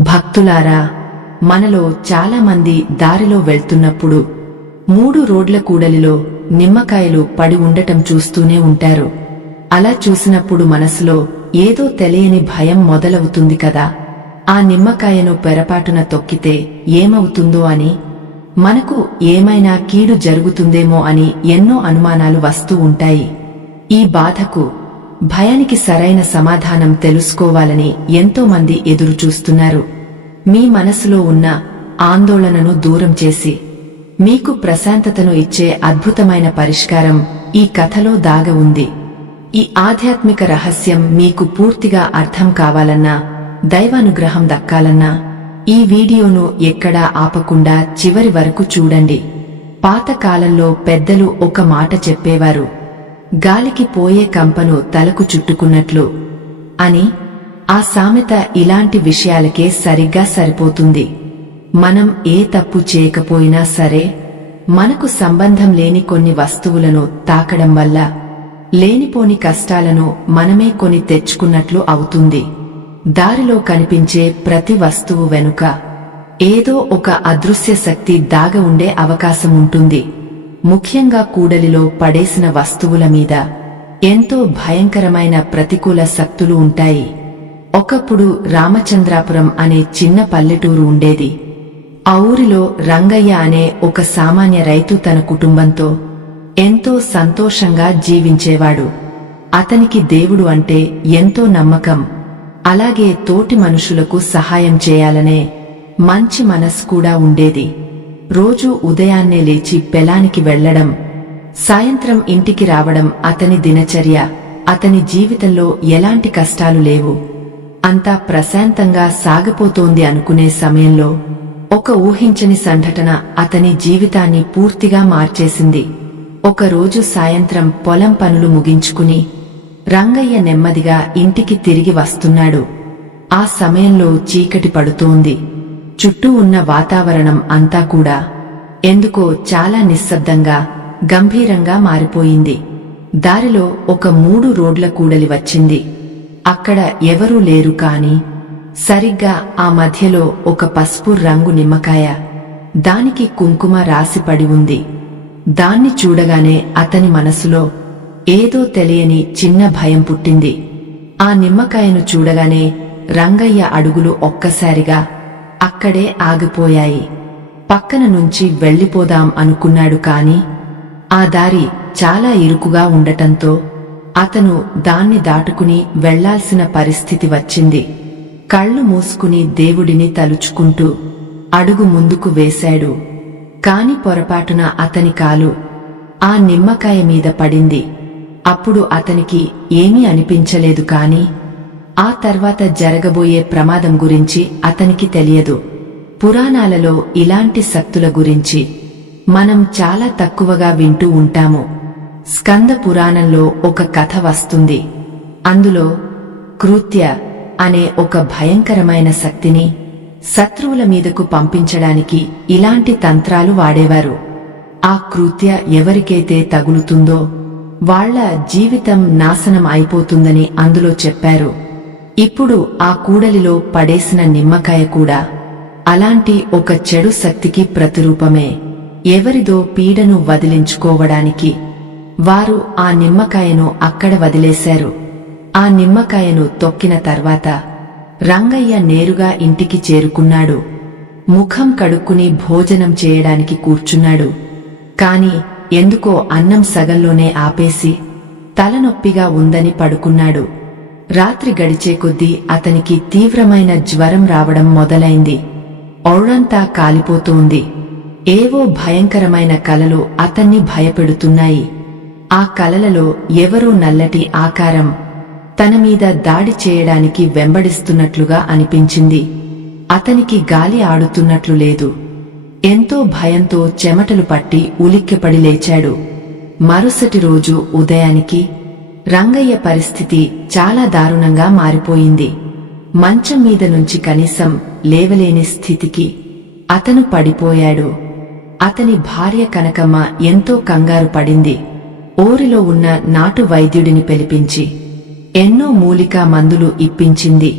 భక్తులారా, మనలో చాలామంది దారిలో వెళ్తున్నప్పుడు 3 రోడ్ల కూడలిలో నిమ్మకాయలు పడి ఉండటం చూస్తూనే ఉంటారు. అలా చూసినప్పుడు మనసులో ఏదో తెలియని భయం మొదలవుతుంది కదా. ఆ నిమ్మకాయను పొరపాటున తొక్కితే ఏమవుతుందో అని, మనకు ఏమైనా కీడు జరుగుతుందేమో అని ఎన్నో అనుమానాలు వస్తూ ఉంటాయి. ఈ బాధకు, భయానికి సరైన సమాధానం తెలుసుకోవాలని ఎంతోమంది ఎదురుచూస్తున్నారు. మీ మనసులో ఉన్న ఆందోళనను దూరం చేసి మీకు ప్రశాంతతను ఇచ్చే అద్భుతమైన పరిష్కారం ఈ కథలో దాగి ఉంది. ఈ ఆధ్యాత్మిక రహస్యం మీకు పూర్తిగా అర్థం కావాలన్నా, దైవానుగ్రహం దక్కాలన్నా ఈ వీడియోను ఎక్కడా ఆపకుండా చివరి వరకు చూడండి. పాతకాలంలో పెద్దలు ఒక మాట చెప్పేవారు, గాలికి పోయే కంపను తలకు చుట్టుకున్నట్లు అని. ఆ సామెత ఇలాంటి విషయాలకే సరిగ్గా సరిపోతుంది. మనం ఏ తప్పు చేయకపోయినా సరే, మనకు సంబంధం లేని కొన్ని వస్తువులను తాకడం వల్ల లేనిపోని కష్టాలను మనమే కొని తెచ్చుకున్నట్లు అవుతుంది. దారిలో కనిపించే ప్రతి వస్తువు వెనుక ఏదో ఒక అదృశ్య శక్తి దాగి ఉండే అవకాశం ఉంటుంది. ముఖ్యంగా కూడలిలో పడేసిన వస్తువుల మీద ఎంతో భయంకరమైన ప్రతికూల శక్తులు ఉంటాయి. ఒకప్పుడు రామచంద్రాపురం అనే చిన్న పల్లెటూరు ఉండేది. ఆ ఊరిలో రంగయ్య అనే ఒక సామాన్య రైతు తన కుటుంబంతో ఎంతో సంతోషంగా జీవించేవాడు. అతనికి దేవుడు అంటే ఎంతో నమ్మకం. అలాగే తోటి మనుషులకు సహాయం చేయాలనే మంచి మనసు కూడా ఉండేది. రోజూ ఉదయాన్నే లేచి పొలానికి వెళ్లడం, సాయంత్రం ఇంటికి రావడం అతని దినచర్య. అతని జీవితంలో ఎలాంటి కష్టాలు లేవు, అంతా ప్రశాంతంగా సాగిపోతోంది అనుకునే సమయంలో ఒక ఊహించని సంఘటన అతని జీవితాన్ని పూర్తిగా మార్చేసింది. ఒకరోజు సాయంత్రం పొలం పనులు ముగించుకుని రంగయ్య నెమ్మదిగా ఇంటికి తిరిగి వస్తున్నాడు. ఆ సమయంలో చీకటి పడుతోంది. చుట్టూ ఉన్న వాతావరణం అంతా కూడా ఎందుకో చాలా నిశ్శబ్దంగా, గంభీరంగా మారిపోయింది. దారిలో ఒక 3 రోడ్ల కూడలి వచ్చింది. అక్కడ ఎవరూ లేరు. కాని సరిగ్గా ఆ మధ్యలో ఒక పసుపు రంగు నిమ్మకాయ, దానికి కుంకుమ రాసిపడి ఉంది. దాన్ని చూడగానే అతని మనసులో ఏదో తెలియని చిన్న భయం పుట్టింది. ఆ నిమ్మకాయను చూడగానే రంగయ్య అడుగులు ఒక్కసారిగా అక్కడే ఆగిపోయాయి. పక్కన నుంచి వెళ్లిపోదాం అనుకున్నాడు. కాని ఆ దారి చాలా ఇరుకుగా ఉండటంతో అతను దాన్ని దాటుకుని వెళ్లాల్సిన పరిస్థితి వచ్చింది. కళ్ళు మూసుకుని దేవుడిని తలుచుకుంటూ అడుగు ముందుకు వేశాడు. కాని పొరపాటున అతని కాలు ఆ నిమ్మకాయ మీద పడింది. అప్పుడు అతనికి ఏమీ అనిపించలేదు. కాని ఆ తర్వాత జరగబోయే ప్రమాదం గురించి అతనికి తెలియదు. పురాణాలలో ఇలాంటి శక్తుల గురించి మనం చాలా తక్కువగా వింటూ ఉంటాము. స్కంద పురాణంలో ఒక కథ వస్తుంది. అందులో కృత్య అనే ఒక భయంకరమైన శక్తిని శత్రువుల మీదకు పంపించడానికి ఇలాంటి తంత్రాలు వాడేవారు. ఆ కృత్య ఎవరికైతే తగులుతుందో వాళ్ల జీవితం నాశనం అయిపోతుందని అందులో చెప్పారు. ఇప్పుడు ఆ కూడలిలో పడేసిన నిమ్మకాయ కూడా అలాంటి ఒక చెడు శక్తికి ప్రతిరూపమే. ఎవరిదో పీడను వదిలించుకోవడానికి వారు ఆ నిమ్మకాయను అక్కడ వదిలేశారు. ఆ నిమ్మకాయను తొక్కిన తర్వాత రంగయ్య నేరుగా ఇంటికి చేరుకున్నాడు. ముఖం కడుక్కుని భోజనం చేయడానికి కూర్చున్నాడు. కాని ఎందుకో అన్నం సగంలోనే ఆపేసి తలనొప్పిగా ఉందని పడుకున్నాడు. రాత్రి గడిచే కొద్దీ అతనికి తీవ్రమైన జ్వరం రావడం మొదలైంది. ఒళ్లంతా కాలిపోతోంది. ఏవో భయంకరమైన కలలు అతన్ని భయపెడుతున్నాయి. ఆ కలలలో ఎవరో నల్లటి ఆకారం తన మీద దాడి చేయడానికి వెంబడిస్తున్నట్లుగా అనిపించింది. అతనికి గాలి ఆడుతున్నట్లు లేదు. ఎంతో భయంతో చెమటలు పట్టి ఉలిక్కిపడి లేచాడు. మరుసటి రోజు ఉదయానికి రంగయ్య పరిస్థితి చాలా దారుణంగా మారిపోయింది. మంచం మీద నుంచి కనీసం లేవలేని స్థితికి అతను పడిపోయాడు. అతని భార్య కనకమ్మ ఎంతో కంగారు పడింది. ఊరిలో ఉన్న నాటు వైద్యుడిని పిలిపించి ఎన్నో మూలికా మందులు ఇప్పించింది.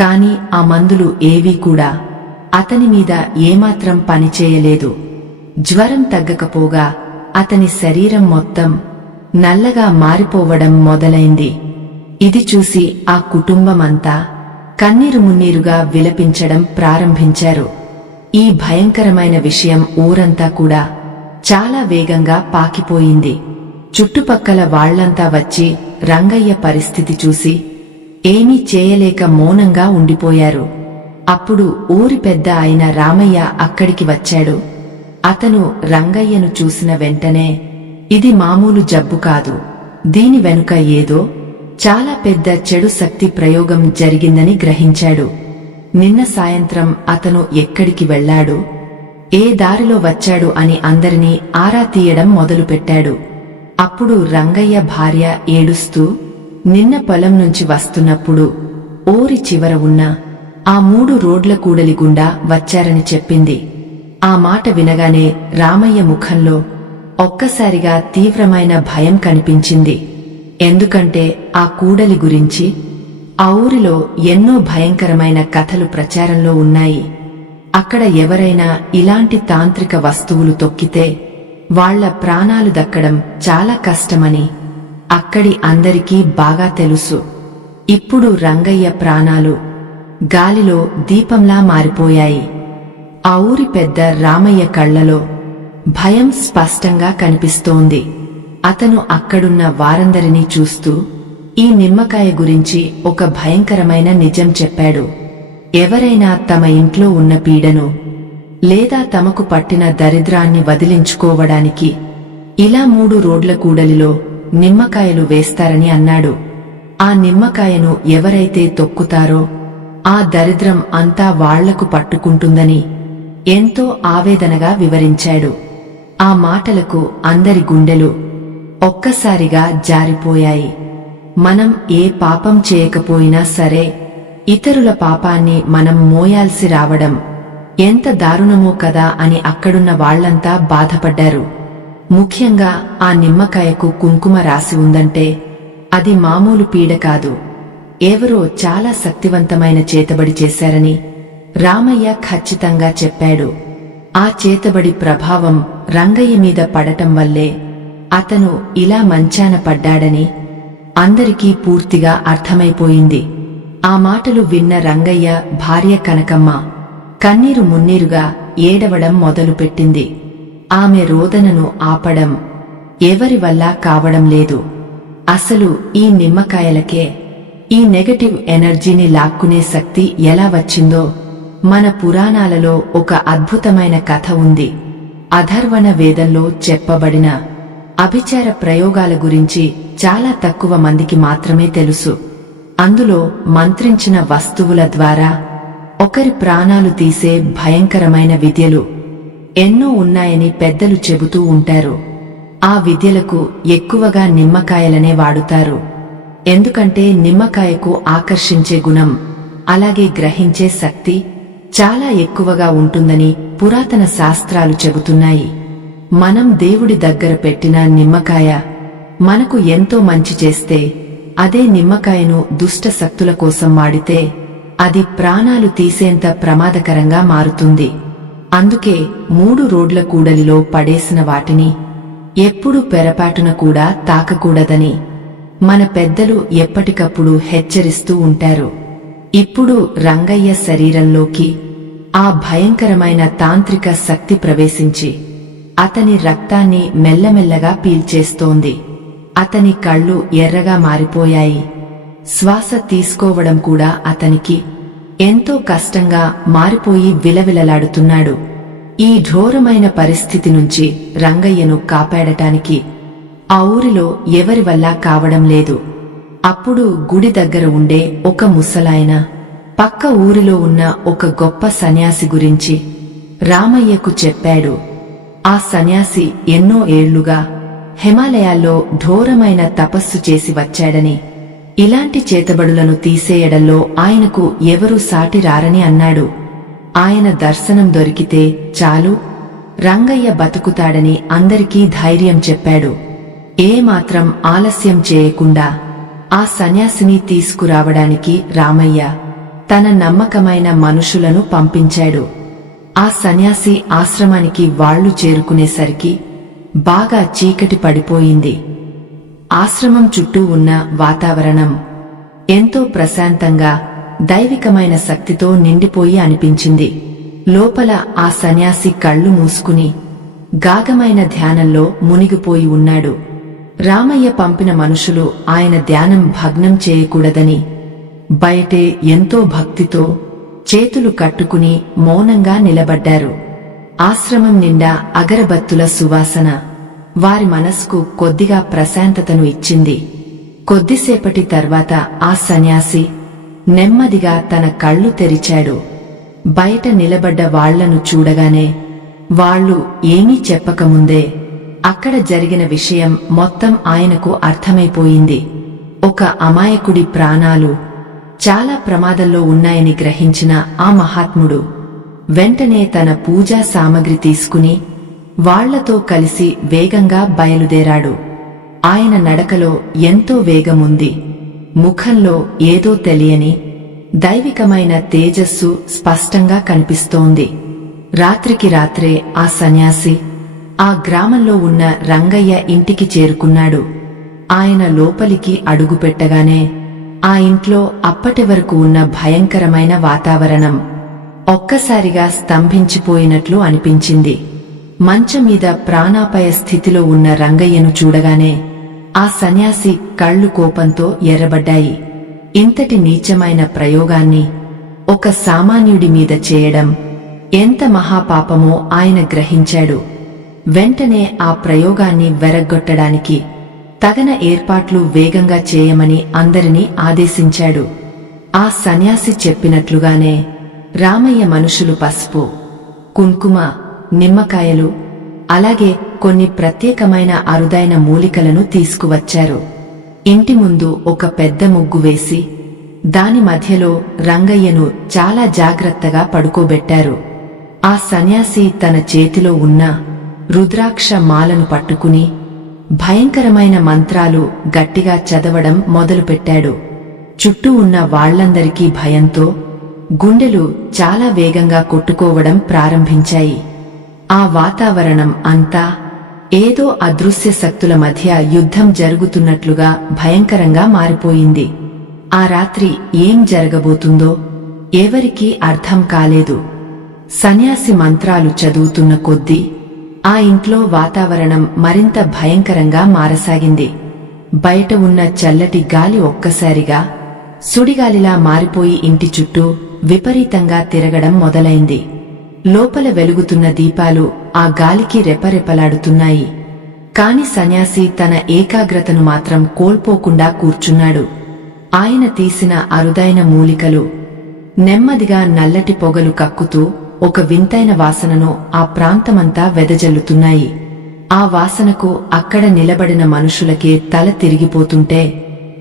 కాని ఆ మందులు ఏవీ కూడా అతని మీద ఏమాత్రం పనిచేయలేదు. జ్వరం తగ్గకపోగా అతని శరీరం మొత్తం నల్లగా మారిపోవడం మొదలైంది. ఇది చూసి ఆ కుటుంబమంతా కన్నీరు మున్నీరుగా విలపించడం ప్రారంభించారు. ఈ భయంకరమైన విషయం ఊరంతా కూడా చాలా వేగంగా పాకిపోయింది. చుట్టుపక్కల వాళ్లంతా వచ్చి రంగయ్య పరిస్థితి చూసి ఏమీ చేయలేక మౌనంగా ఉండిపోయారు. అప్పుడు ఊరి పెద్ద అయిన రామయ్య అక్కడికి వచ్చాడు. అతను రంగయ్యను చూసిన వెంటనే ఇది మామూలు జబ్బు కాదు, దీని వెనుక ఏదో చాలా పెద్ద చెడు శక్తి ప్రయోగం జరిగిందని గ్రహించాడు. నిన్న సాయంత్రం అతను ఎక్కడికి వెళ్లాడు, ఏ దారిలో వచ్చాడు అని అందరినీ ఆరా తీయడం మొదలుపెట్టాడు. అప్పుడు రంగయ్య భార్య ఏడుస్తూ నిన్న పొలం నుంచి వస్తున్నప్పుడు ఊరి చివర ఉన్న ఆ 3 రోడ్ల కూడలి గుండా వచ్చారని చెప్పింది. ఆ మాట వినగానే రామయ్య ముఖంలో ఒక్కసారిగా తీవ్రమైన భయం కనిపించింది. ఎందుకంటే ఆ కూడలి గురించి ఆ ఊరిలో ఎన్నో భయంకరమైన కథలు ప్రచారంలో ఉన్నాయి. అక్కడ ఎవరైనా ఇలాంటి తాంత్రిక వస్తువులు తొక్కితే వాళ్ల ప్రాణాలు దక్కడం చాలా కష్టమని అక్కడి అందరికీ బాగా తెలుసు. ఇప్పుడు రంగయ్య ప్రాణాలు గాలిలో దీపంలా మారిపోయాయి. ఆ ఊరి పెద్ద రామయ్య కళ్లలో భయం స్పష్టంగా కనిపిస్తోంది. అతను అక్కడున్న వారందరినీ చూస్తూ ఈ నిమ్మకాయ గురించి ఒక భయంకరమైన నిజం చెప్పాడు. ఎవరైనా తమ ఇంట్లో ఉన్న పీడను లేదా తమకు పట్టిన దరిద్రాన్ని వదిలించుకోవడానికి ఇలా 3 రోడ్ల కూడలిలో నిమ్మకాయలు వేస్తారని అన్నాడు. ఆ నిమ్మకాయను ఎవరైతే తొక్కుతారో ఆ దరిద్రం అంతా వాళ్లకు పట్టుకుంటుందని ఎంతో ఆవేదనగా వివరించాడు. ఆ మాటలకు అందరి గుండెలు ఒక్కసారిగా జారిపోయాయి. మనం ఏ పాపం చేయకపోయినా సరే ఇతరుల పాపాన్ని మనం మోయాల్సి రావడం ఎంత దారుణమో కదా అని అక్కడున్న వాళ్లంతా బాధపడ్డారు. ముఖ్యంగా ఆ నిమ్మకాయకు కుంకుమ రాసి ఉందంటే అది మామూలు పీడ కాదు, ఎవరో చాలా శక్తివంతమైన చేతబడి చేశారని రామయ్య ఖచ్చితంగా చెప్పాడు. ఆ చేతబడి ప్రభావం రంగయ్య మీద పడటం వల్లే అతను ఇలా మంచాన పడ్డాడని అందరికీ పూర్తిగా అర్థమైపోయింది. ఆ మాటలు విన్న రంగయ్య భార్య కనకమ్మ కన్నీరు మున్నీరుగా ఏడవడం మొదలుపెట్టింది. ఆమె రోదనను ఆపడం ఎవరి వల్ల కావడం లేదు. అసలు ఈ నిమ్మకాయలకే ఈ నెగటివ్ ఎనర్జీని లాక్కునే శక్తి ఎలా వచ్చిందో మన పురాణాలలో ఒక అద్భుతమైన కథ ఉంది. అథర్వణ వేదంలో చెప్పబడిన అభిచార ప్రయోగాల గురించి చాలా తక్కువ మందికి మాత్రమే తెలుసు. అందులో మంత్రించిన వస్తువుల ద్వారా ఒకరి ప్రాణాలు తీసే భయంకరమైన విద్యలు ఎన్నో ఉన్నాయని పెద్దలు చెబుతూ ఉంటారు. ఆ విద్యలకు ఎక్కువగా నిమ్మకాయలనే వాడుతారు. ఎందుకంటే నిమ్మకాయకు ఆకర్షించే గుణం అలాగే గ్రహించే శక్తి చాలా ఎక్కువగా ఉంటుందని పురాతన శాస్త్రాలు చెబుతున్నాయి. మనం దేవుడి దగ్గర పెట్టిన నిమ్మకాయ మనకు ఎంతో మంచి చేస్తే అదే నిమ్మకాయను దుష్ట శక్తుల కోసం వాడితే అది ప్రాణాలు తీసేంత ప్రమాదకరంగా మారుతుంది. అందుకే 3 రోడ్ల కూడలిలో పడేసిన వాటిని ఎప్పుడూ పొరపాటున కూడా తాకకూడదని మన పెద్దలు ఎప్పటికప్పుడు హెచ్చరిస్తూ ఉంటారు. ఇప్పుడు రంగయ్య శరీరంలోకి ఆ భయంకరమైన తాంత్రిక శక్తి ప్రవేశించి అతని రక్తాన్ని మెల్లమెల్లగా పీల్చేస్తోంది. అతని కళ్ళు ఎర్రగా మారిపోయాయి. శ్వాస తీసుకోవడం కూడా అతనికి ఎంతో కష్టంగా మారిపోయి విలవిలలాడుతున్నాడు. ఈ ఘోరమైన పరిస్థితి నుంచి రంగయ్యను కాపాడటానికి ఆ ఊరిలో ఎవరి వల్ల కావడం లేదు. అప్పుడు గుడి దగ్గర ఉండే ఒక ముసలాయన పక్క ఊరిలో ఉన్న ఒక గొప్ప సన్యాసి గురించి రామయ్యకు చెప్పాడు. ఆ సన్యాసి ఎన్నో ఏళ్లుగా హిమాలయాల్లో ఘోరమైన తపస్సు చేసి వచ్చాడని, ఇలాంటి చేతబడులను తీసేయడంలో ఆయనకు ఎవరూ సాటి రారని అన్నాడు. ఆయన దర్శనం దొరికితే చాలు రంగయ్య బతుకుతాడని అందరికీ ధైర్యం చెప్పాడు. ఏమాత్రం ఆలస్యం చేయకుండా ఆ సన్యాసిని తీసుకురావడానికి రామయ్య తన నమ్మకమైన మనుషులను పంపించాడు. ఆ సన్యాసి ఆశ్రమానికి వాళ్లు చేరుకునేసరికి బాగా చీకటి పడిపోయింది. ఆశ్రమం చుట్టూ ఉన్న వాతావరణం ఎంతో ప్రశాంతంగా దైవికమైన శక్తితో నిండిపోయి అనిపించింది. లోపల ఆ సన్యాసి కళ్ళు మూసుకుని గాఢమైన ధ్యానంలో మునిగిపోయి ఉన్నాడు. రామయ్య పంపిన మనుషులు ఆయన ధ్యానం భగ్నం చేయకూడదని బయటే ఎంతో భక్తితో చేతులు కట్టుకుని మౌనంగా నిలబడ్డారు. ఆశ్రమం నిండా అగరబత్తుల సువాసన వారి మనస్కు కొద్దిగా ప్రశాంతతను ఇచ్చింది. కొద్దిసేపటి తర్వాత ఆ సన్యాసి నెమ్మదిగా తన కళ్ళు తెరిచాడు. బయట నిలబడ్డ వాళ్లను చూడగానే వాళ్లు ఏమీ చెప్పకముందే అక్కడ జరిగిన విషయం మొత్తం ఆయనకు అర్థమైపోయింది. ఒక అమాయకుడి ప్రాణాలు చాలా ప్రమాదంలో ఉన్నాయని గ్రహించిన ఆ మహాత్ముడు వెంటనే తన పూజా సామగ్రి తీసుకుని వాళ్లతో కలిసి వేగంగా బయలుదేరాడు. ఆయన నడకలో ఎంతో వేగముంది. ముఖంలో ఏదో తెలియని దైవికమైన తేజస్సు స్పష్టంగా కనిపిస్తోంది. రాత్రికి రాత్రే ఆ సన్యాసి ఆ గ్రామంలో ఉన్న రంగయ్య ఇంటికి చేరుకున్నాడు. ఆయన లోపలికి అడుగుపెట్టగానే ఆ ఇంట్లో అప్పటి వరకు ఉన్న భయంకరమైన వాతావరణం ఒక్కసారిగా స్తంభించిపోయినట్లు అనిపించింది. మంచం మీద ప్రాణాపాయ స్థితిలో ఉన్న రంగయ్యను చూడగానే ఆ సన్యాసి కళ్ళు కోపంతో ఎర్రబడ్డాయి. ఇంతటి నీచమైన ప్రయోగాన్ని ఒక సామాన్యుడి మీద చేయడం ఎంత మహాపాపమో ఆయన గ్రహించాడు. వెంటనే ఆ ప్రయోగాన్ని వెరగ్గొట్టడానికి తగన ఏర్పాట్లు వేగంగా చేయమని అందరినీ ఆదేశించాడు. ఆ సన్యాసి చెప్పినట్లుగానే రామయ్య మనుషులు పసుపు, కుంకుమ, నిమ్మకాయలు అలాగే కొన్ని ప్రత్యేకమైన అరుదైన మూలికలను తీసుకువచ్చారు. ఇంటి ముందు ఒక పెద్ద ముగ్గు వేసి దాని మధ్యలో రంగయ్యను చాలా జాగ్రత్తగా పడుకోబెట్టారు. ఆ సన్యాసి తన చేతిలో ఉన్న రుద్రాక్ష మాలను పట్టుకుని భయంకరమైన మంత్రాలు గట్టిగా చదవడం మొదలుపెట్టాడు. చుట్టూ ఉన్న వాళ్లందరికీ భయంతో గుండెలు చాలా వేగంగా కొట్టుకోవడం ప్రారంభించాయి. ఆ వాతావరణం అంతా ఏదో అదృశ్య శక్తుల మధ్య యుద్ధం జరుగుతున్నట్లుగా భయంకరంగా మారిపోయింది. ఆ రాత్రి ఏం జరగబోతుందో ఎవరికీ అర్థం కాలేదు. సన్యాసి మంత్రాలు చదువుతున్న కొద్దీ ఆ ఇంట్లో వాతావరణం మరింత భయంకరంగా మారసాగింది. బయట ఉన్న చల్లటి గాలి ఒక్కసారిగా సుడిగాలిలా మారిపోయి ఇంటి చుట్టూ విపరీతంగా తిరగడం మొదలైంది. లోపల వెలుగుతున్న దీపాలు ఆ గాలికి రెపరెపలాడుతున్నాయి. కాని సన్యాసి తన ఏకాగ్రతను మాత్రం కోల్పోకుండా కూర్చున్నాడు. ఆయన తీసిన అరుదైన మూలికలు నెమ్మదిగా నల్లటి పొగలు కక్కుతూ ఒక వింతైన వాసనను ఆ ప్రాంతమంతా వెదజల్లుతున్నాయి. ఆ వాసనకు అక్కడ నిలబడిన మనుషులకే తల తిరిగిపోతుంటే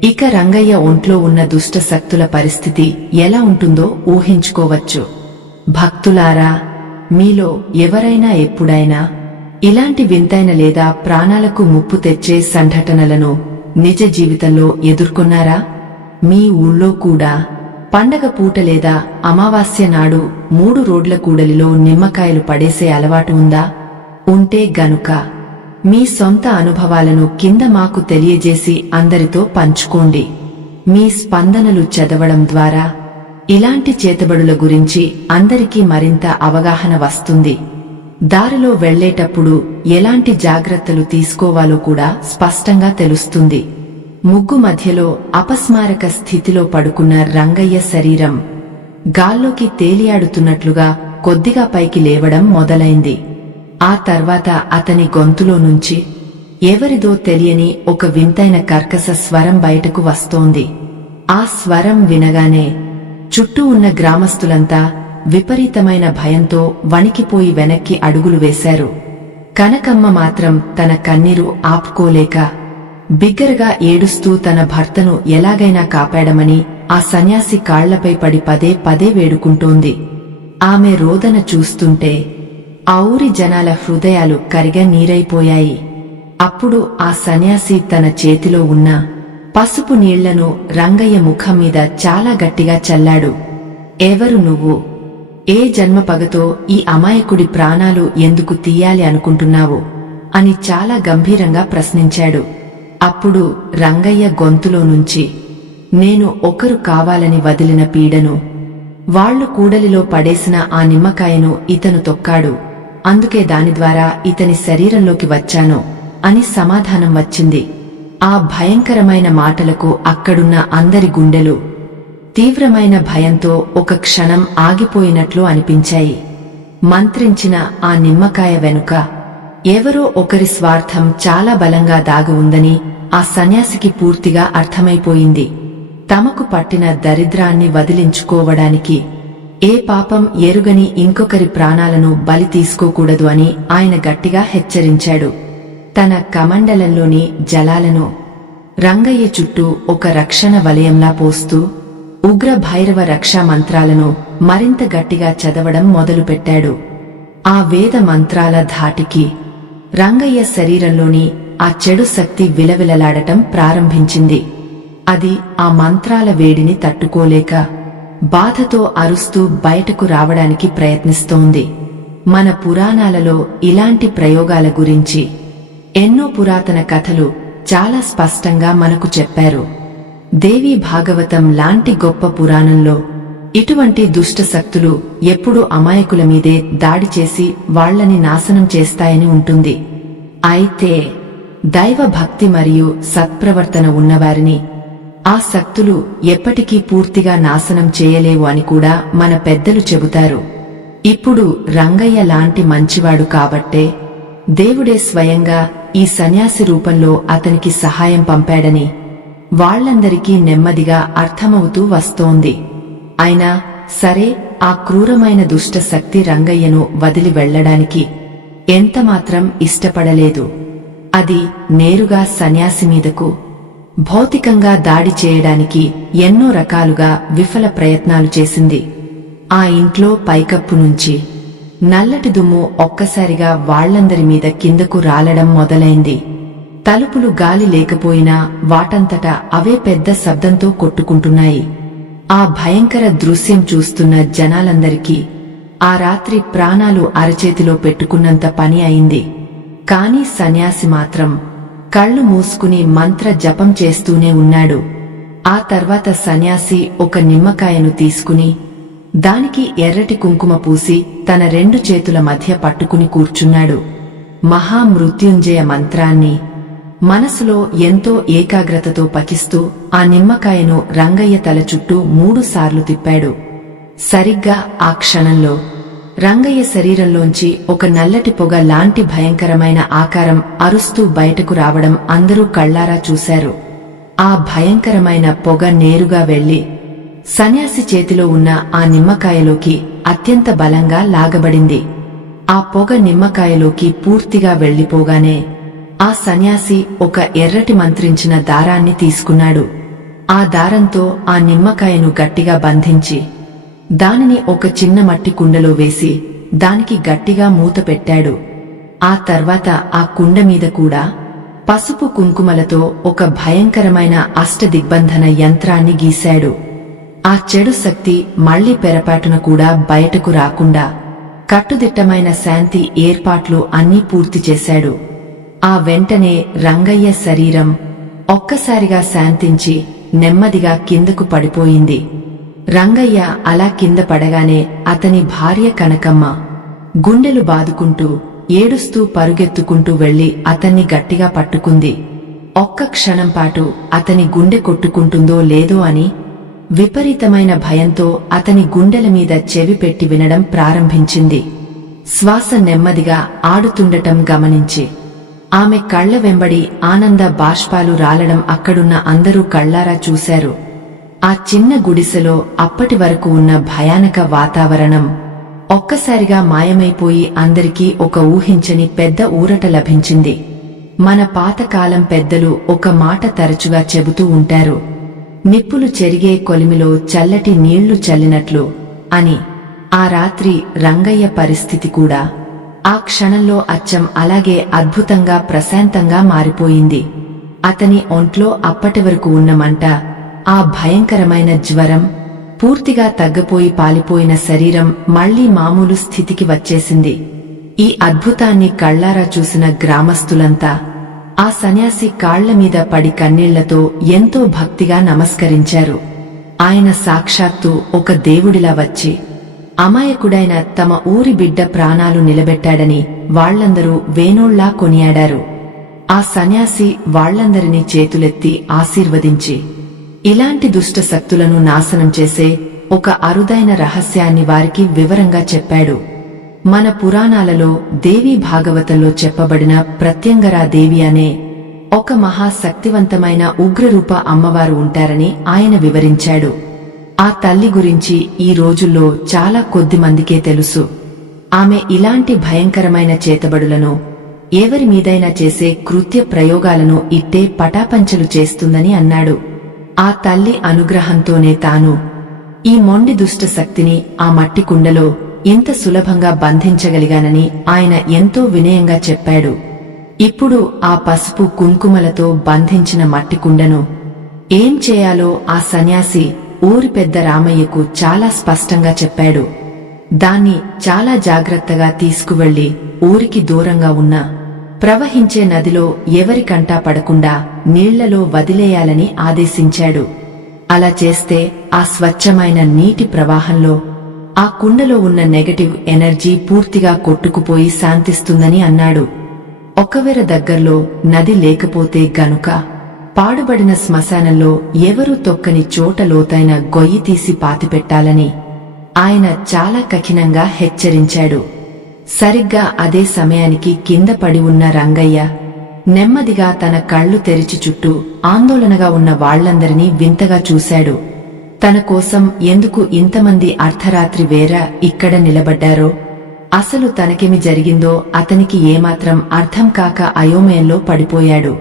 ఇక రంగయ్య ఒంట్లో ఉన్న దుష్ట శక్తుల పరిస్థితి ఎలా ఉంటుందో ఊహించుకోవచ్చు. భక్తులారా, మీలో ఎవరైనా ఎప్పుడైనా ఇలాంటి వింతైన లేదా ప్రాణాలకు ముప్పు తెచ్చే సంఘటనలను నిజ జీవితంలో ఎదుర్కొన్నారా? మీ ఊళ్ళో కూడా పండగ పూట లేదా అమావాస్య నాడు 3 రోడ్ల కూడలిలో నిమ్మకాయలు పడేసే అలవాటు ఉందా? ఉంటే గనుక మీ సొంత అనుభవాలను కింద మాకు తెలియజేసి అందరితో పంచుకోండి. మీ స్పందనలు చదవడం ద్వారా ఇలాంటి చేతబడుల గురించి అందరికీ మరింత అవగాహన వస్తుంది. దారిలో వెళ్లేటప్పుడు ఎలాంటి జాగ్రత్తలు తీసుకోవాలో కూడా స్పష్టంగా తెలుస్తుంది. ముగ్గు మధ్యలో అపస్మారక స్థితిలో పడుకున్న రంగయ్య శరీరం గాల్లోకి తేలియాడుతున్నట్లుగా కొద్దిగా పైకి లేవడం మొదలైంది. ఆ తర్వాత అతని గొంతులో నుంచి ఎవరిదో తెలియని ఒక వింతైన కర్కశ స్వరం బయటకు వస్తోంది. ఆ స్వరం వినగానే చుట్టూ ఉన్న గ్రామస్తులంతా విపరీతమైన భయంతో వణికిపోయి వెనక్కి అడుగులు వేశారు. కనకమ్మ మాత్రం తన కన్నీరు ఆపుకోలేక బిగ్గరగా ఏడుస్తూ తన భర్తను ఎలాగైనా కాపాడమని ఆ సన్యాసి కాళ్లపై పడి పదే పదే వేడుకుంటోంది. ఆమె రోదన చూస్తుంటే ఆ ఊరి జనాల హృదయాలు కరిగ నీరైపోయాయి. అప్పుడు ఆ సన్యాసి తన చేతిలో ఉన్న పసుపు నీళ్లను రంగయ్య ముఖం మీద చాలా గట్టిగా చల్లాడు. ఎవరు నువ్వు? ఏ జన్మ పగతో ఈ అమాయకుడి ప్రాణాలు ఎందుకు తీయాలి అనుకుంటున్నావు అని చాలా గంభీరంగా ప్రశ్నించాడు. అప్పుడు రంగయ్య గొంతులో నుంచి, నేను ఒకరు కావాలని వదిలిన పీడను, వాళ్లు కూడలిలో పడేసిన ఆ నిమ్మకాయను ఇతను తొక్కాడు, అందుకే దాని ద్వారా ఇతని శరీరంలోకి వచ్చాను అని సమాధానం వచ్చింది. ఆ భయంకరమైన మాటలకు అక్కడున్న అందరి గుండెలు తీవ్రమైన భయంతో ఒక క్షణం ఆగిపోయినట్లు అనిపించాయి. మంత్రించిన ఆ నిమ్మకాయ వెనుక ఎవరో ఒకరి స్వార్థం చాలా బలంగా దాగి ఉందని ఆ సన్యాసికి పూర్తిగా అర్థమైపోయింది. తమకు పట్టిన దరిద్రాన్ని వదిలించుకోవడానికి ఏ పాపం ఎరుగని ఇంకొకరి ప్రాణాలను బలి తీసుకోకూడదు అని ఆయన గట్టిగా హెచ్చరించాడు. తన కమండలంలోని జలాలను రంగయ్య చుట్టూ ఒక రక్షణ వలయంలా పోస్తూ ఉగ్ర భైరవ రక్షా మంత్రాలను మరింత గట్టిగా చదవడం మొదలుపెట్టాడు. ఆ వేద మంత్రాల ధాటికి రంగయ్య శరీరంలోని ఆ చెడు శక్తి విలవిలలాడటం ప్రారంభించింది. అది ఆ మంత్రాల వేడిని తట్టుకోలేక బాధతో అరుస్తూ బయటకు రావడానికి ప్రయత్నిస్తోంది. మన పురాణాలలో ఇలాంటి ప్రయోగాల గురించి ఎన్నో పురాతన కథలు చాలా స్పష్టంగా మనకు చెప్పారు. దేవీ భాగవతం లాంటి గొప్ప పురాణంలో ఇటువంటి దుష్ట శక్తులు ఎప్పుడూ అమాయకుల మీదే దాడి చేసి వాళ్లని నాశనం చేస్తాయని ఉంటుంది. అయితే దైవ భక్తి మరియు సత్ప్రవర్తన ఉన్నవారిని ఆ శక్తులు ఎప్పటికీ పూర్తిగా నాశనం చేయలేవు అని కూడా మన పెద్దలు చెబుతారు. ఇప్పుడు రంగయ్య లాంటి మంచివాడు కాబట్టే దేవుడే స్వయంగా ఈ సన్యాసి రూపంలో అతనికి సహాయం పంపాడని వాళ్లందరికీ నెమ్మదిగా అర్థమవుతూ వస్తోంది. అయినా సరే ఆ క్రూరమైన దుష్ట శక్తి రంగయ్యను వదిలి వెళ్లడానికి ఎంతమాత్రం ఇష్టపడలేదు. అది నేరుగా సన్యాసి మీదకు భౌతికంగా దాడి చేయడానికి ఎన్నో రకాలుగా విఫల ప్రయత్నాలు చేసింది. ఆ ఇంట్లో పైకప్పు నుంచి నల్లటి దుమ్ము ఒక్కసారిగా వాళ్లందరి మీద కిందకు రాలడం మొదలైంది. తలుపులు గాలి లేకపోయినా వాటంతటా అవే పెద్ద శబ్దంతో కొట్టుకుంటున్నాయి. ఆ భయంకర దృశ్యం చూస్తున్న జనాలందరికీ ఆ రాత్రి ప్రాణాలు అరచేతిలో పెట్టుకున్నంత పని అయింది. కాని సన్యాసి మాత్రం కళ్ళు మూసుకుని మంత్ర జపం చేస్తూనే ఉన్నాడు. ఆ తర్వాత సన్యాసి ఒక నిమ్మకాయను తీసుకుని దానికి ఎర్రటి కుంకుమ పూసి తన 2 చేతుల మధ్య పట్టుకుని కూర్చున్నాడు. మహామృత్యుంజయ మంత్రాన్ని మనసులో ఎంతో ఏకాగ్రతతో పఠిస్తూ ఆ నిమ్మకాయను రంగయ్య తల చుట్టూ 3 సార్లు తిప్పాడు. సరిగ్గా ఆ క్షణంలో రంగయ్య శరీరంలోంచి ఒక నల్లటి పొగ లాంటి భయంకరమైన ఆకారం అరుస్తూ బయటకు రావడం అందరూ కళ్లారా చూశారు. ఆ భయంకరమైన పొగ నేరుగా వెళ్లి సన్యాసి చేతిలో ఉన్న ఆ నిమ్మకాయలోకి అత్యంత బలంగా లాగబడింది. ఆ పొగ నిమ్మకాయలోకి పూర్తిగా వెళ్లిపోగానే ఆ సన్యాసి ఒక ఎర్రటి మంత్రించిన దారాన్ని తీసుకున్నాడు. ఆ దారంతో ఆ నిమ్మకాయను గట్టిగా బంధించి దానిని ఒక చిన్న మట్టి కుండలో వేసి దానికి గట్టిగా మూత పెట్టాడు. ఆ తర్వాత ఆ కుండ మీద కూడా పసుపు కుంకుమలతో ఒక భయంకరమైన అష్టదిగ్బంధన యంత్రాన్ని గీశాడు. ఆ చెడు శక్తి మళ్లీ పెరపాటున కూడా బయటకు రాకుండా కట్టుదిట్టమైన శాంతి ఏర్పాట్లు అన్నీ పూర్తి చేశాడు. ఆ వెంటనే రంగయ్య శరీరం ఒక్కసారిగా శాంతించి నెమ్మదిగా కిందకు పడిపోయింది. రంగయ్య అలా కింద పడగానే అతని భార్య కనకమ్మ గుండెలు బాదుకుంటూ ఏడుస్తూ పరుగెత్తుకుంటూ వెళ్లి అతన్ని గట్టిగా పట్టుకుంది. ఒక్క క్షణం పాటు అతని గుండె కొట్టుకుంటుందో లేదో అని విపరీతమైన భయంతో అతని గుండెల మీద చెవి పెట్టి వినడం ప్రారంభించింది. శ్వాస నెమ్మదిగా ఆడుతుండటం గమనించి ఆమె కళ్ల వెంబడి ఆనంద బాష్పాలు రాలడం అక్కడున్న అందరూ కళ్లారా చూశారు. ఆ చిన్న గుడిసెలో అప్పటి వరకు ఉన్న భయానక వాతావరణం ఒక్కసారిగా మాయమైపోయి అందరికీ ఒక ఊహించని పెద్ద ఊరట లభించింది. మన పాతకాలం పెద్దలు ఒక మాట తరచుగా చెబుతూ ఉంటారు, నిప్పులు చెరిగే కొలిమిలో చల్లటి నీళ్లు చల్లినట్లు అని. ఆ రాత్రి రంగయ్య పరిస్థితి కూడా ఆ క్షణంలో అచ్చం అలాగే అద్భుతంగా ప్రశాంతంగా మారిపోయింది. అతని ఒంట్లో అప్పటివరకు ఉన్న మంట, ఆ భయంకరమైన జ్వరం, పూర్తిగా తగ్గపోయి పాలిపోయిన శరీరం మళ్లీ మామూలు స్థితికి వచ్చేసింది. ఈ అద్భుతాన్ని కళ్లారా చూసిన గ్రామస్తులంతా ఆ సన్యాసి కాళ్లమీద పడి కన్నీళ్లతో ఎంతో భక్తిగా నమస్కరించారు. ఆయన సాక్షాత్తు ఒక దేవుడిలా వచ్చి అమాయకుడైన తమ ఊరి బిడ్డ ప్రాణాలు నిలబెట్టాడని వాళ్లందరూ వేణోళ్లా కొనియాడారు. ఆ సన్యాసి వాళ్లందరినీ చేతులెత్తి ఆశీర్వదించి ఇలాంటి దుష్ట శక్తులను నాశనం చేసే ఒక అరుదైన రహస్యాన్ని వారికి వివరంగా చెప్పాడు. మన పురాణాలలో దేవీ భాగవతంలో చెప్పబడిన ప్రత్యంగరా దేవి అనే ఒక మహాశక్తివంతమైన ఉగ్రరూప అమ్మవారు ఉంటారని ఆయన వివరించాడు. ఆ తల్లి గురించి ఈ రోజుల్లో చాలా కొద్ది మందికే తెలుసు. ఆమె ఇలాంటి భయంకరమైన చేతబడులను ఎవరి మీదైనా చేసే కృత్య ప్రయోగాలను ఇట్టే పటాపంచలు చేస్తుందని అన్నాడు. ఆ తల్లి అనుగ్రహంతోనే తాను ఈ మొండి దుష్ట శక్తిని ఆ మట్టి కుండలో ఇంత సులభంగా బంధించగలిగానని ఆయన ఎంతో వినయంగా చెప్పాడు. ఇప్పుడు ఆ పసుపు కుంకుమలతో బంధించిన మట్టి కుండను ఏం చేయాలో ఆ సన్యాసి ఊరి పెద్ద రామయ్యకు చాలా స్పష్టంగా చెప్పాడు. దాన్ని చాలా జాగ్రత్తగా తీసుకువెళ్లి ఊరికి దూరంగా ఉన్న ప్రవహించే నదిలో ఎవరికంటా పడకుండా నీళ్లలో వదిలేయాలని ఆదేశించాడు. అలా చేస్తే ఆ స్వచ్ఛమైన నీటి ప్రవాహంలో ఆ కుండలో ఉన్న నెగటివ్ ఎనర్జీ పూర్తిగా కొట్టుకుపోయి శాంతిస్తుందని అన్నాడు. ఒకవేళ దగ్గర్లో నది లేకపోతే గనుక పాడుబడిన శ్మశానంలో ఎవరూ తొక్కని చోట లోతైన గొయ్యి తీసి పాతిపెట్టాలని ఆయన చాలా కఠినంగా హెచ్చరించాడు. సరిగ్గా అదే సమయానికి కింద పడి ఉన్న రంగయ్య నెమ్మదిగా తన కళ్లు తెరిచి చుట్టూ ఆందోళనగా ఉన్న వాళ్లందరినీ వింతగా చూశాడు. తన కోసం ఎందుకు ఇంతమంది అర్ధరాత్రి వేర ఇక్కడ నిలబడ్డారో, అసలు తనకేమి జరిగిందో అతనికి ఏమాత్రం అర్థం కాక అయోమయంలో పడిపోయాడు.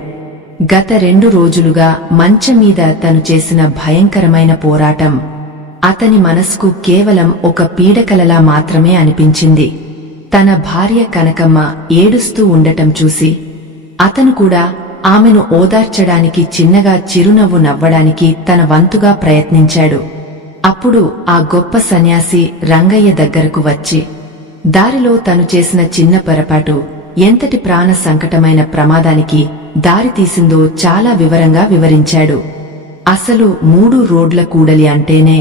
గత 2 రోజులుగా మంచం మీద తను చేసిన భయంకరమైన పోరాటం అతని మనసుకు కేవలం ఒక పీడకలలా మాత్రమే అనిపించింది. తన భార్య కనకమ్మ ఏడుస్తూ ఉండటం చూసి అతను కూడా ఆమెను ఓదార్చడానికి చిన్నగా చిరునవ్వు నవ్వడానికి తన వంతుగా ప్రయత్నించాడు. అప్పుడు ఆ గొప్ప సన్యాసి రంగయ్య దగ్గరకు వచ్చి దారిలో తను చేసిన చిన్న పొరపాటు ఎంతటి ప్రాణ సంకటమైన ప్రమాదానికి దారితీసిందో చాలా వివరంగా వివరించాడు. అసలు 3 రోడ్ల కూడలి అంటేనే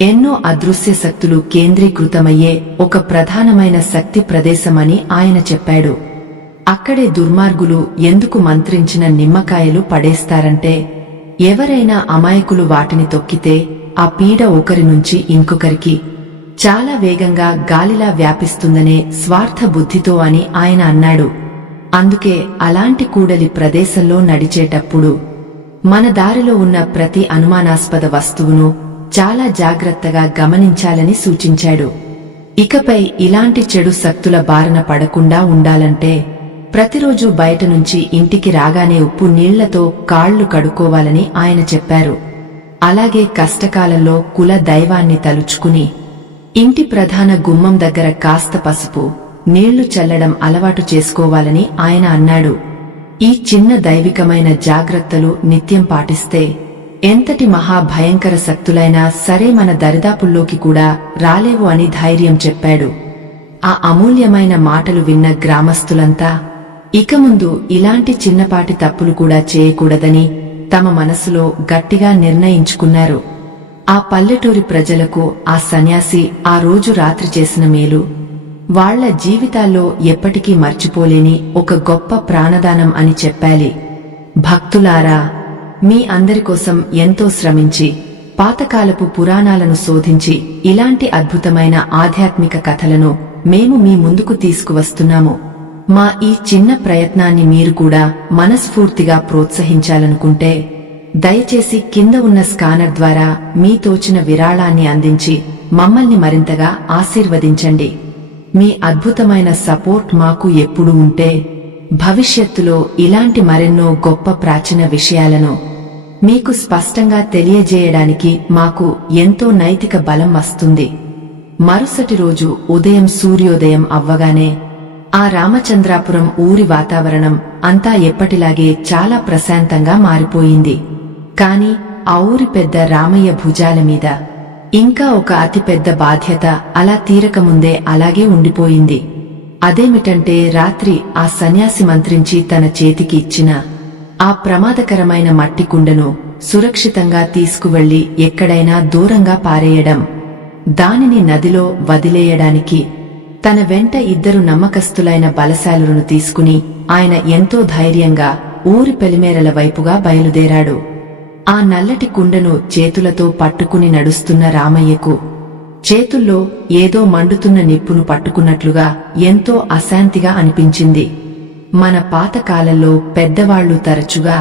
ఎన్నో అదృశ్య శక్తులు కేంద్రీకృతమయ్యే ఒక ప్రధానమైన శక్తి ప్రదేశమని ఆయన చెప్పాడు. అక్కడే దుర్మార్గులు ఎందుకు మంత్రించిన నిమ్మకాయలు పడేస్తారంటే, ఎవరైనా అమాయకులు వాటిని తొక్కితే ఆ పీడ ఒకరి నుంచి ఇంకొకరికి చాలా వేగంగా గాలిలా వ్యాపిస్తుందనే స్వార్థ బుద్ధితో అని ఆయన అన్నాడు. అందుకే అలాంటి కూడలి ప్రదేశంలో నడిచేటప్పుడు మన దారిలో ఉన్న ప్రతి అనుమానాస్పద వస్తువును చాలా జాగ్రత్తగా గమనించాలని సూచించాడు. ఇకపై ఇలాంటి చెడు శక్తుల బారిన పడకుండా ఉండాలంటే ప్రతిరోజు బయట నుంచి ఇంటికి రాగానే ఉప్పు నీళ్లతో కాళ్లు కడుక్కోవాలని ఆయన చెప్పారు. అలాగే కష్టకాలంలో కుల దైవాన్ని తలుచుకుని ఇంటి ప్రధాన గుమ్మం దగ్గర కాస్త పసుపు నీళ్లు చల్లడం అలవాటు చేసుకోవాలని ఆయన అన్నాడు. ఈ చిన్న దైవికమైన జాగ్రత్తలు నిత్యం పాటిస్తే ఎంతటి మహాభయంకర శక్తులైనా సరే మన దరిదాపుల్లోకి కూడా రాలేవు అని ధైర్యం చెప్పాడు. ఆ అమూల్యమైన మాటలు విన్న గ్రామస్తులంతా ఇక ముందు ఇలాంటి చిన్నపాటి తప్పులు కూడా చేయకూడదని తమ మనసులో గట్టిగా నిర్ణయించుకున్నారు. ఆ పల్లెటూరి ప్రజలకు ఆ సన్యాసి ఆ రోజు రాత్రి చేసిన మేలు వాళ్ల జీవితాల్లో ఎప్పటికీ మర్చిపోలేని ఒక గొప్ప ప్రాణదానం అని చెప్పాలి. భక్తులారా, మీ అందరికోసం ఎంతో శ్రమించి పాతకాలపు పురాణాలను శోధించి ఇలాంటి అద్భుతమైన ఆధ్యాత్మిక కథలను మేము మీ ముందుకు తీసుకువస్తున్నాము. మా ఈ చిన్న ప్రయత్నాన్ని మీరు కూడా మనస్ఫూర్తిగా ప్రోత్సహించాలనుకుంటే దయచేసి కింద ఉన్న స్కానర్ ద్వారా మీ తోచిన విరాళాన్ని అందించి మమ్మల్ని మరింతగా ఆశీర్వదించండి. మీ అద్భుతమైన సపోర్ట్ మాకు ఎప్పుడూ ఉంటే భవిష్యత్తులో ఇలాంటి మరెన్నో గొప్ప ప్రాచీన విషయాలను మీకు స్పష్టంగా తెలియజేయడానికి మాకు ఎంతో నైతిక బలం వస్తుంది. మరుసటి రోజు ఉదయం సూర్యోదయం అవ్వగానే ఆ రామచంద్రాపురం ఊరి వాతావరణం అంతా ఎప్పటిలాగే చాలా ప్రశాంతంగా మారిపోయింది. కాని ఆ ఊరి పెద్ద రామయ్య భుజాల మీద ఇంకా ఒక అతిపెద్ద బాధ్యత అలా తీరకముందే అలాగే ఉండిపోయింది. అదేమిటంటే రాత్రి ఆ సన్యాసి మంత్రించి తన చేతికి ఇచ్చిన ఆ ప్రమాదకరమైన మట్టి కుండను సురక్షితంగా తీసుకువెళ్లి ఎక్కడైనా దూరంగా పారేయడం. దానిని నదిలో వదిలేయడానికి తన వెంట 2 నమ్మకస్తులైన బలశాలులను తీసుకుని ఆయన ఎంతో ధైర్యంగా ఊరి పెలిమేరల వైపుగా బయలుదేరాడు. ఆ నల్లటి కుండను చేతులతో పట్టుకుని నడుస్తున్న రామయ్యకు చేతుల్లో ఏదో మండుతున్న నిప్పును పట్టుకున్నట్లుగా ఎంతో అశాంతిగా అనిపించింది. మన పాతకాలంలో పెద్దవాళ్లు తరచుగా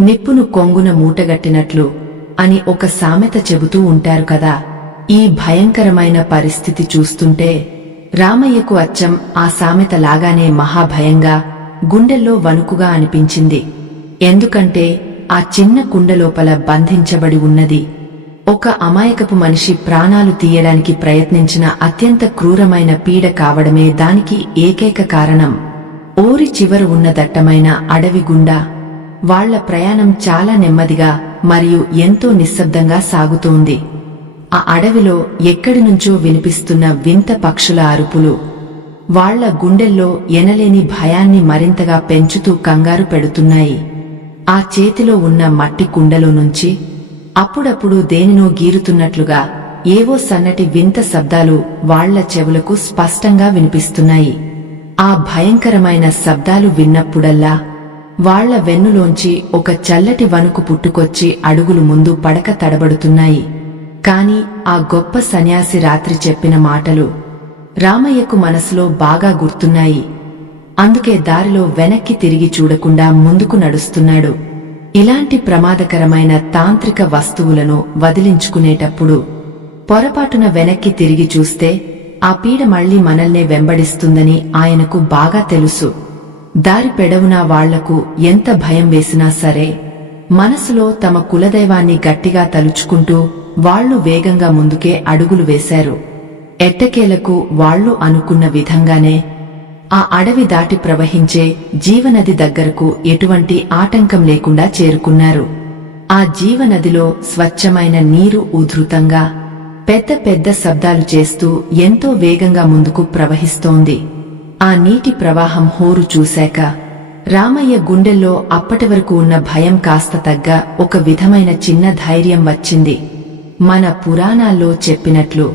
నిప్పును కొంగున మూటగట్టినట్లు అని ఒక సామెత చెబుతూ ఉంటారు కదా. ఈ భయంకరమైన పరిస్థితి చూస్తుంటే రామయ్యకు అచ్చం ఆ సామెత లాగానే మహాభయంగా, గుండెల్లో వణుకుగా అనిపించింది. ఎందుకంటే ఆ చిన్న కుండలోపల బంధించబడి ఉన్నది ఒక అమాయకపు మనిషి ప్రాణాలు తీయడానికి ప్రయత్నించిన అత్యంత క్రూరమైన పీడ కావడమే దానికి ఏకైక కారణం. ఊరి చివర ఉన్న దట్టమైన అడవి గుండా వాళ్ల ప్రయాణం చాలా నెమ్మదిగా మరియు ఎంతో నిశ్శబ్దంగా సాగుతోంది. ఆ అడవిలో ఎక్కడినుంచో వినిపిస్తున్న వింత పక్షుల అరుపులు వాళ్ల గుండెల్లో ఎనలేని భయాన్ని మరింతగా పెంచుతూ కంగారు పెడుతున్నాయి. ఆ చేతిలో ఉన్న మట్టి కుండలో నుంచి అప్పుడప్పుడు దేనినో గీరుతున్నట్లుగా ఏవో సన్నటి వింత శబ్దాలు వాళ్ల చెవులకు స్పష్టంగా వినిపిస్తున్నాయి. ఆ భయంకరమైన శబ్దాలు విన్నప్పుడల్లా వాళ్ల వెన్నులోంచి ఒక చల్లటి వణుకు పుట్టుకొచ్చి అడుగులు ముందు పడక తడబడుతున్నాయి. కాని ఆ గొప్ప సన్యాసి రాత్రి చెప్పిన మాటలు రామయ్యకు మనసులో బాగా గుర్తున్నాయి. అందుకే దారిలో వెనక్కి తిరిగి చూడకుండా ముందుకు నడుస్తున్నాడు. ఇలాంటి ప్రమాదకరమైన తాంత్రిక వస్తువులను వదిలించుకునేటప్పుడు పొరపాటున వెనక్కి తిరిగి చూస్తే ఆ పీడ మళ్లీ మనల్నే వెంబడిస్తుందని ఆయనకు బాగా తెలుసు. దారి పెడవునా వాళ్లకు ఎంత భయం వేసినా సరే మనసులో తమ కులదైవాన్ని గట్టిగా తలుచుకుంటూ వాళ్లు వేగంగా ముందుకే అడుగులు వేశారు. ఎట్టకేలకు వాళ్లు అనుకున్న విధంగానే ఆ అడవి దాటి ప్రవహించే జీవనది దగ్గరకు ఎటువంటి ఆటంకం లేకుండా చేరుకున్నారు. ఆ జీవనదిలో స్వచ్ఛమైన నీరు ఉధృతంగా పెద్ద పెద్ద శబ్దాలు చేస్తూ ఎంతో వేగంగా ముందుకు ప్రవహిస్తోంది. ఆ నీటి ప్రవాహం హోరు చూశాక రామయ్య గుండెల్లో అప్పటివరకు ఉన్న భయం కాస్త తగ్గ ఒక విధమైన చిన్న ధైర్యం వచ్చింది. మన పురాణాల్లో చెప్పినట్లు,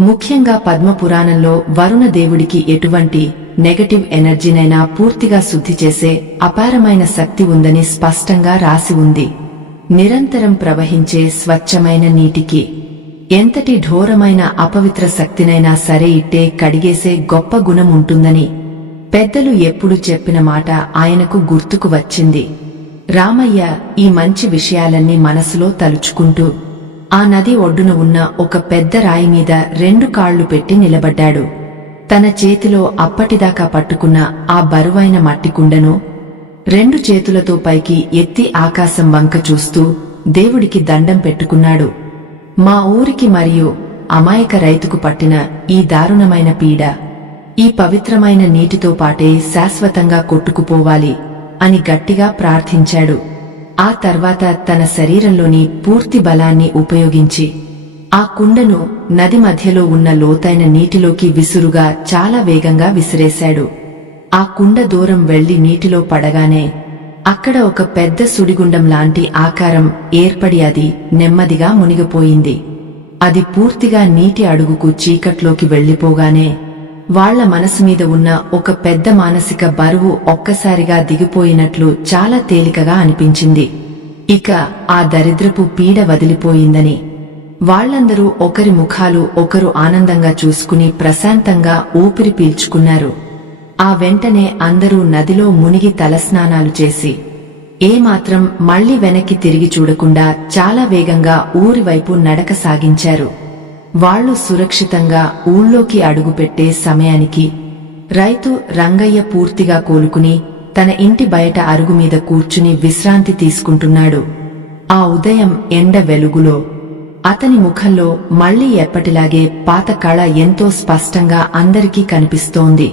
ముఖ్యంగా పద్మపురాణంలో వరుణ దేవుడికి ఎటువంటి నెగటివ్ ఎనర్జీనైనా పూర్తిగా శుద్ధి చేసే అపారమైన శక్తి ఉందని స్పష్టంగా రాసి ఉంది. నిరంతరం ప్రవహించే స్వచ్ఛమైన నీటికి ఎంతటి ఘోరమైన అపవిత్ర శక్తినైనా సరే ఇట్టే కడిగేసే గొప్ప గుణం ఉంటుందని పెద్దలు ఎప్పుడు చెప్పిన మాట ఆయనకు గుర్తుకు వచ్చింది. రామయ్య ఈ మంచి విషయాలన్నీ మనసులో తలుచుకుంటూ ఆ నది ఒడ్డున ఉన్న ఒక పెద్ద రాయి మీద 2 కాళ్లు పెట్టి నిలబడ్డాడు. తన చేతిలో అప్పటిదాకా పట్టుకున్న ఆ బరువైన మట్టి కుండను 2 చేతులతో పైకి ఎత్తి ఆకాశం వంక చూస్తూ దేవుడికి దండం పెట్టుకున్నాడు. మా ఊరికి మరియు అమాయక రైతుకు పట్టిన ఈ దారుణమైన పీడ ఈ పవిత్రమైన నీటితో పాటే శాశ్వతంగా కొట్టుకుపోవాలి అని గట్టిగా ప్రార్థించాడు. ఆ తర్వాత తన శరీరంలోని పూర్తి బలాన్ని ఉపయోగించి ఆ కుండను నది మధ్యలో ఉన్న లోతైన నీటిలోకి విసురుగా చాలా వేగంగా విసిరేశాడు. ఆ కుండ దూరం వెళ్లి నీటిలో పడగానే అక్కడ ఒక పెద్ద సుడిగుండం లాంటి ఆకారం ఏర్పడి అది నెమ్మదిగా మునిగిపోయింది. అది పూర్తిగా నీటి అడుగుకు చీకట్లోకి వెళ్లిపోగానే వాళ్ల మనసు మీద ఉన్న ఒక పెద్ద మానసిక బరువు ఒక్కసారిగా దిగిపోయినట్లు చాలా తేలికగా అనిపించింది. ఇక ఆ దరిద్రపు పీడ వదిలిపోయిందని వాళ్లందరూ ఒకరి ముఖాలు ఒకరు ఆనందంగా చూసుకుని ప్రశాంతంగా ఊపిరి పీల్చుకున్నారు. ఆ వెంటనే అందరూ నదిలో మునిగి తలస్నానాలు చేసి ఏమాత్రం మళ్లీ వెనక్కి తిరిగి చూడకుండా చాలా వేగంగా ఊరివైపు నడక సాగించారు. వాళ్లు సురక్షితంగా ఊళ్ళోకి అడుగుపెట్టే సమయానికి రైతు రంగయ్య పూర్తిగా కోలుకుని తన ఇంటి బయట అరుగు మీద కూర్చుని విశ్రాంతి తీసుకుంటున్నాడు. ఆ ఉదయం ఎండ వెలుగులో అతని ముఖంలో మళ్లీ ఎప్పటిలాగే పాత కళ ఎంతో స్పష్టంగా అందరికీ కనిపిస్తోంది.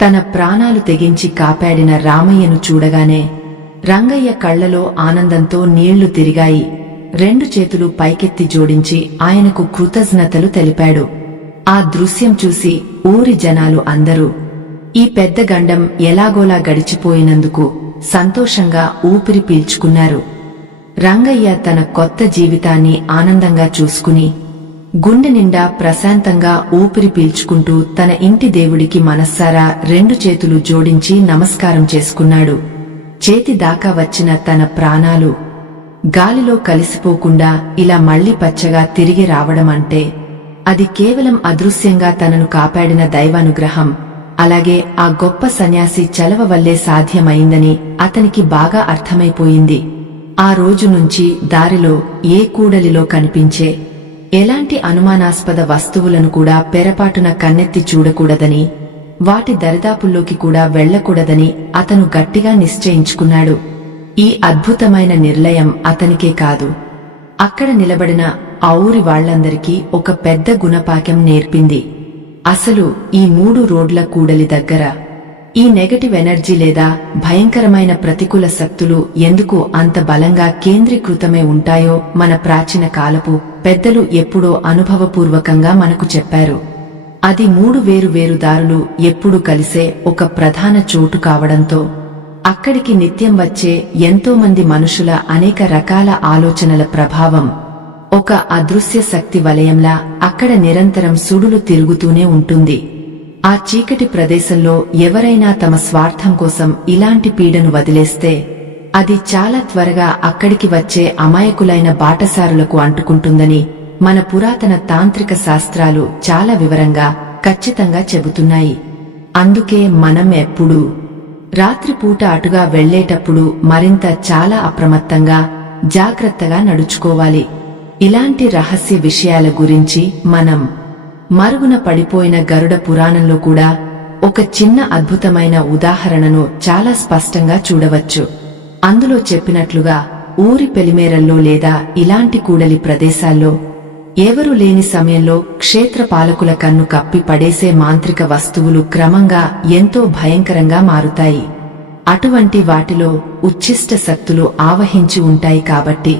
తన ప్రాణాలు తెగించి కాపాడిన రామయ్యను చూడగానే రంగయ్య కళ్లలో ఆనందంతో నీళ్లు తిరిగాయి. రెండు చేతులు పైకెత్తి జోడించి ఆయనకు కృతజ్ఞతలు తెలిపాడు. ఆ దృశ్యం చూసి ఊరి జనాలు అందరూ ఈ పెద్ద గండం ఎలాగోలా గడిచిపోయినందుకు సంతోషంగా ఊపిరి పీల్చుకున్నారు. రంగయ్య తన కొత్త జీవితాన్ని ఆనందంగా చూసుకుని గుండె నిండా ప్రశాంతంగా ఊపిరి పీల్చుకుంటూ తన ఇంటి దేవుడికి మనస్సారా రెండు చేతులు జోడించి నమస్కారం చేసుకున్నాడు. చేతి దాకా వచ్చిన తన ప్రాణాలు గాలిలో కలిసిపోకుండా ఇలా మళ్లీ పచ్చగా తిరిగి రావడమంటే అది కేవలం అదృశ్యంగా తనను కాపాడిన దైవానుగ్రహం, అలాగే ఆ గొప్ప సన్యాసి చలవ వల్లే సాధ్యమైందని అతనికి బాగా అర్థమైపోయింది. ఆ రోజు నుంచి దారిలో ఏ కూడలిలో కనిపించే ఎలాంటి అనుమానాస్పద వస్తువులను కూడా పొరపాటున కన్నెత్తి చూడకూడదని, వాటి దరిదాపుల్లోకి కూడా వెళ్లకూడదని అతను గట్టిగా నిశ్చయించుకున్నాడు. ఈ అద్భుతమైన నిర్ణయం అతనికే కాదు, అక్కడ నిలబడిన ఆ ఊరి వాళ్లందరికీ ఒక పెద్ద గుణపాఠం నేర్పింది. అసలు ఈ 3 రోడ్ల కూడలి దగ్గర ఈ నెగటివ్ ఎనర్జీ లేదా భయంకరమైన ప్రతికూల శక్తులు ఎందుకు అంత బలంగా కేంద్రీకృతమై ఉంటాయో మన ప్రాచీన కాలపు పెద్దలు ఎప్పుడో అనుభవపూర్వకంగా మనకు చెప్పారు. అది 3 వేరు దారులు ఎప్పుడూ కలిసే ఒక ప్రధాన చోటు కావడంతో అక్కడికి నిత్యం వచ్చే ఎంతో మంది మనుషుల అనేక రకాల ఆలోచనల ప్రభావం ఒక అదృశ్య శక్తి వలయంలా అక్కడ నిరంతరం సుడులు తిరుగుతూనే ఉంటుంది. ఆ చీకటి ప్రదేశంలో ఎవరైనా తమ స్వార్థం కోసం ఇలాంటి పీడను వదిలేస్తే అది చాలా త్వరగా అక్కడికి వచ్చే అమాయకులైన బాటసారులకు అంటుకుంటుందని మన పురాతన తాంత్రిక శాస్త్రాలు చాలా వివరంగా ఖచ్చితంగా చెబుతున్నాయి. అందుకే మనం ఎప్పుడూ రాత్రిపూట అటుగా వెళ్లేటప్పుడు మరింత చాలా అప్రమత్తంగా జాగ్రత్తగా నడుచుకోవాలి. ఇలాంటి రహస్య విషయాల గురించి మనం మరుగున పడిపోయిన గరుడ పురాణంలో కూడా ఒక చిన్న అద్భుతమైన ఉదాహరణను చాలా స్పష్టంగా చూడవచ్చు. అందులో చెప్పినట్లుగా ఊరి పెలిమేరల్లో లేదా ఇలాంటి కూడలి ప్రదేశాల్లో ఎవరూ లేని సమయంలో క్షేత్ర పాలకుల కన్ను కప్పి పడేసే మాంత్రిక వస్తువులు క్రమంగా ఎంతో భయంకరంగా మారుతాయి. అటువంటి వాటిలో ఉచ్ఛిష్ట శక్తులు ఆవహించి ఉంటాయి కాబట్టి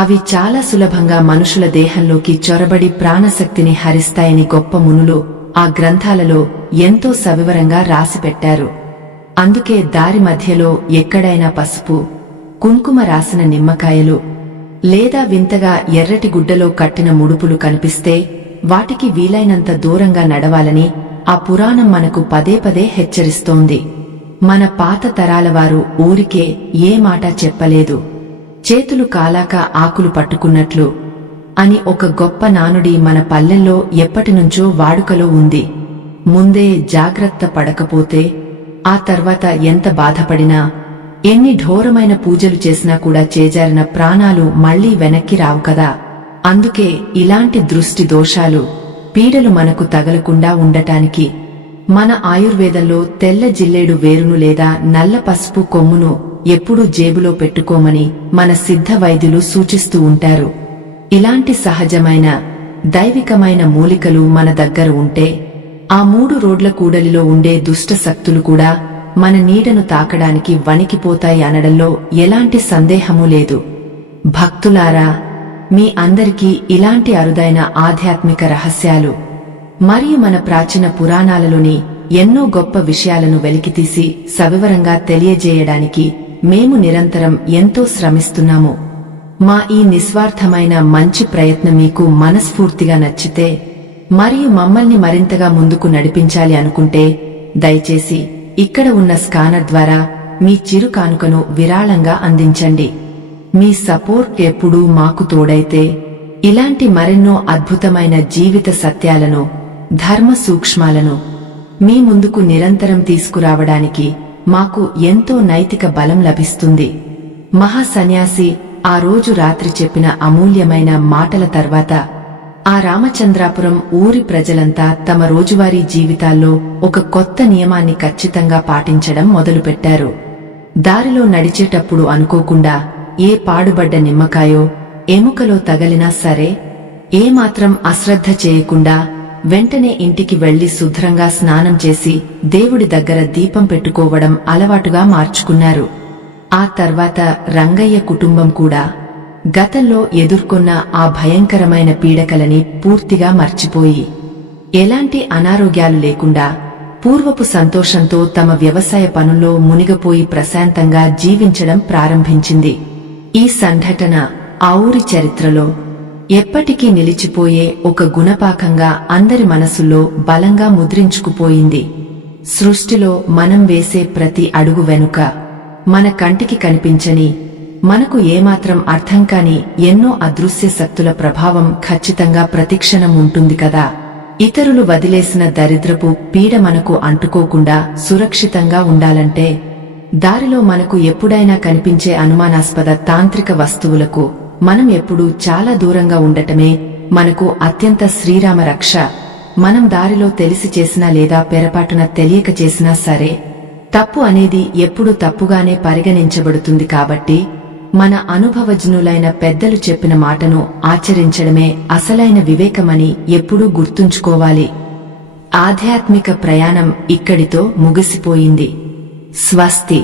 అవి చాలా సులభంగా మనుషుల దేహంలోకి చొరబడి ప్రాణశక్తిని హరిస్తాయని గొప్ప మునులు ఆ గ్రంథాలలో ఎంతో సవివరంగా రాసిపెట్టారు. అందుకే దారి మధ్యలో ఎక్కడైనా పసుపు, కుంకుమ రాసిన నిమ్మకాయలు లేదా వింతగా ఎర్రటి గుడ్డలో కట్టిన ముడుపులు కనిపిస్తే వాటికి వీలైనంత దూరంగా నడవాలని ఆ పురాణం మనకు పదే పదే హెచ్చరిస్తోంది. మన పాత తరాల వారు ఊరికే ఏ మాట చెప్పలేదు, చేతులు కాలాక ఆకులు పట్టుకున్నట్లు అని ఒక గొప్ప నానుడి మన పల్లెల్లో ఎప్పటినుంచో వాడుకలో ఉంది. ముందే జాగ్రత్త పడకపోతే ఆ తర్వాత ఎంత బాధపడినా, ఎన్ని ఘోరమైన పూజలు చేసినా కూడా చేజారిన ప్రాణాలు మళ్లీ వెనక్కి రావు కదా. అందుకే ఇలాంటి దృష్టి దోషాలు, పీడలు మనకు తగలకుండా ఉండటానికి మన ఆయుర్వేదంలో తెల్ల జిల్లేడు వేరును లేదా నల్ల పసుపు కొమ్మును ఎప్పుడూ జేబులో పెట్టుకోమని మన సిద్ధ వైద్యులు సూచిస్తూ ఉంటారు. ఇలాంటి సహజమైన దైవికమైన మూలికలు మన దగ్గర ఉంటే ఆ 3 రోడ్ల కూడలిలో ఉండే దుష్ట శక్తులు కూడా మన నీడను తాకడానికి వణికిపోతాయి అనడంలో ఎలాంటి సందేహమూ లేదు. భక్తులారా, మీ అందరికీ ఇలాంటి అరుదైన ఆధ్యాత్మిక రహస్యాలు మరియు మన ప్రాచీన పురాణాలలోని ఎన్నో గొప్ప విషయాలను వెలికితీసి సవివరంగా తెలియజేయడానికి మేము నిరంతరం ఎంతో శ్రమిస్తున్నాము. మా ఈ నిస్వార్థమైన మంచి ప్రయత్నం మీకు మనస్ఫూర్తిగా నచ్చితే మరియు మమ్మల్ని మరింతగా ముందుకు నడిపించాలి అనుకుంటే దయచేసి ఇక్కడ ఉన్న స్కానర్ ద్వారా మీ చిరు కానుకను విరాళంగా అందించండి. మీ సపోర్ట్ ఎప్పుడూ మాకు తోడైతే ఇలాంటి మరెన్నో అద్భుతమైన జీవిత సత్యాలను, ధర్మ సూక్ష్మాలను మీ ముందుకు నిరంతరం తీసుకురావడానికి మాకు ఎంతో నైతిక బలం లభిస్తుంది. మహాసన్యాసి ఆ రోజు రాత్రి చెప్పిన అమూల్యమైన మాటల తర్వాత ఆ రామచంద్రాపురం ఊరి ప్రజలంతా తమ రోజువారీ జీవితాల్లో ఒక కొత్త నియమాన్ని ఖచ్చితంగా పాటించడం మొదలుపెట్టారు. దారిలో నడిచేటప్పుడు అనుకోకుండా ఏ పాడుబడ్డ నిమ్మకాయో ఎముకలో తగలినా సరే ఏమాత్రం అశ్రద్ధ చేయకుండా వెంటనే ఇంటికి వెళ్లి శుభ్రంగా స్నానం చేసి దేవుడి దగ్గర దీపం పెట్టుకోవడం అలవాటుగా మార్చుకున్నారు. ఆ తర్వాత రంగయ్య కుటుంబం కూడా గతంలో ఎదుర్కొన్న ఆ భయంకరమైన పీడకలని పూర్తిగా మర్చిపోయి ఎలాంటి అనారోగ్యాలు లేకుండా పూర్వపు సంతోషంతో తమ వ్యవసాయ పనుల్లో మునిగిపోయి ప్రశాంతంగా జీవించడం ప్రారంభించింది. ఈ సంఘటన ఆ ఊరి చరిత్రలో ఎప్పటికీ నిలిచిపోయే ఒక గుణపాకంగా అందరి మనసుల్లో బలంగా ముద్రించుకుపోయింది. సృష్టిలో మనం వేసే ప్రతి అడుగు వెనుక మన కంటికి కనిపించని, మనకు ఏమాత్రం అర్థం కాని ఎన్నో అదృశ్య శక్తుల ప్రభావం ఖచ్చితంగా ప్రతిక్షణం ఉంటుంది కదా. ఇతరులు వదిలేసిన దరిద్రపు పీడ మనకు అంటుకోకుండా సురక్షితంగా ఉండాలంటే దారిలో మనకు ఎప్పుడైనా కనిపించే అనుమానాస్పద తాంత్రిక వస్తువులకు మనం ఎప్పుడూ చాలా దూరంగా ఉండటమే మనకు అత్యంత శ్రీరామ రక్ష. మనం దారిలో తెలిసి చేసినా లేదా పొరపాటున తెలియక చేసినా సరే తప్పు అనేది ఎప్పుడూ తప్పుగానే పరిగణించబడుతుంది. కాబట్టి మన అనుభవజ్ఞులైన పెద్దలు చెప్పిన మాటను ఆచరించడమే అసలైన వివేకమని ఎప్పుడూ గుర్తుంచుకోవాలి. ఆధ్యాత్మిక ప్రయాణం ఇక్కడితో ముగిసిపోయింది. స్వస్తి.